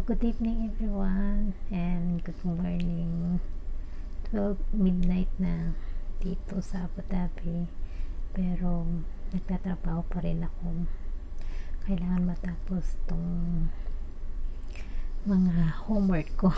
Good evening everyone and good morning. 12 midnight na dito sa Abu Dhabi, pero nagtatrabaho pa rin ako. Kailangan matapos tong mga homework ko.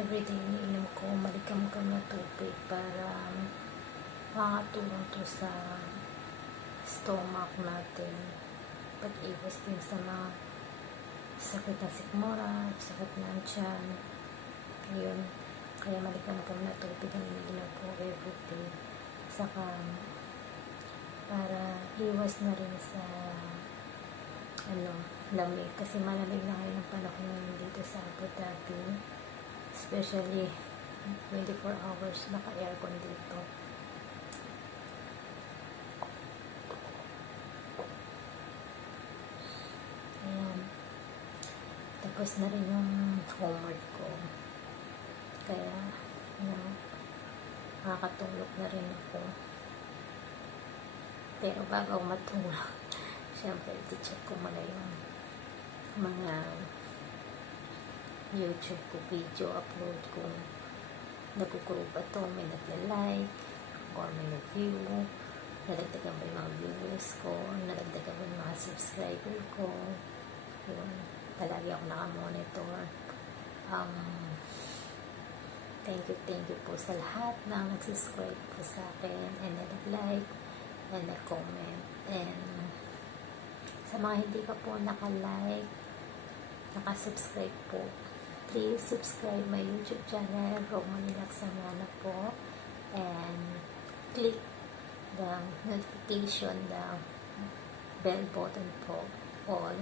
Everyday iniinom ko malikam-kam na tubig para makatulong to sa stomach natin, pag-iwas din sa mga sakit na sikmura, sakit ng tiyan. Yun, kaya malikam-kam na tubig ang iniinom ko everyday, saka para iwas na rin sa lamig, kasi malamig na ngayon ang panahon ngayon dito sa Abu Dhabi, especially 24 hours naka-aircon dito. Ayan, tapos na rin yung homework ko, kaya makakatulog na rin ako. Pero bago ako matulog, syempre i-check ko muna yung mga YouTube ko video upload, kung nagkukuro ba to, may nagla-like, or may nag-view, nadagdagan ba yung mga viewers ko, nadagdagan ba yung mga subscriber ko. Yun, palagi ako nakamonitor. Thank you po sa lahat na nag-subscribe po sa akin and nag-like and nag-comment. And sa mga hindi pa po naka-like, naka-subscribe po, please subscribe my YouTube channel, Romany Laksamana po, and click the notification, the bell button po, all,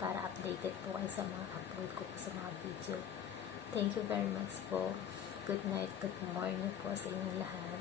para updated po kayo sa mga upload ko po sa mga video. Thank you very much po. Good night, good morning po sa inyong lahat.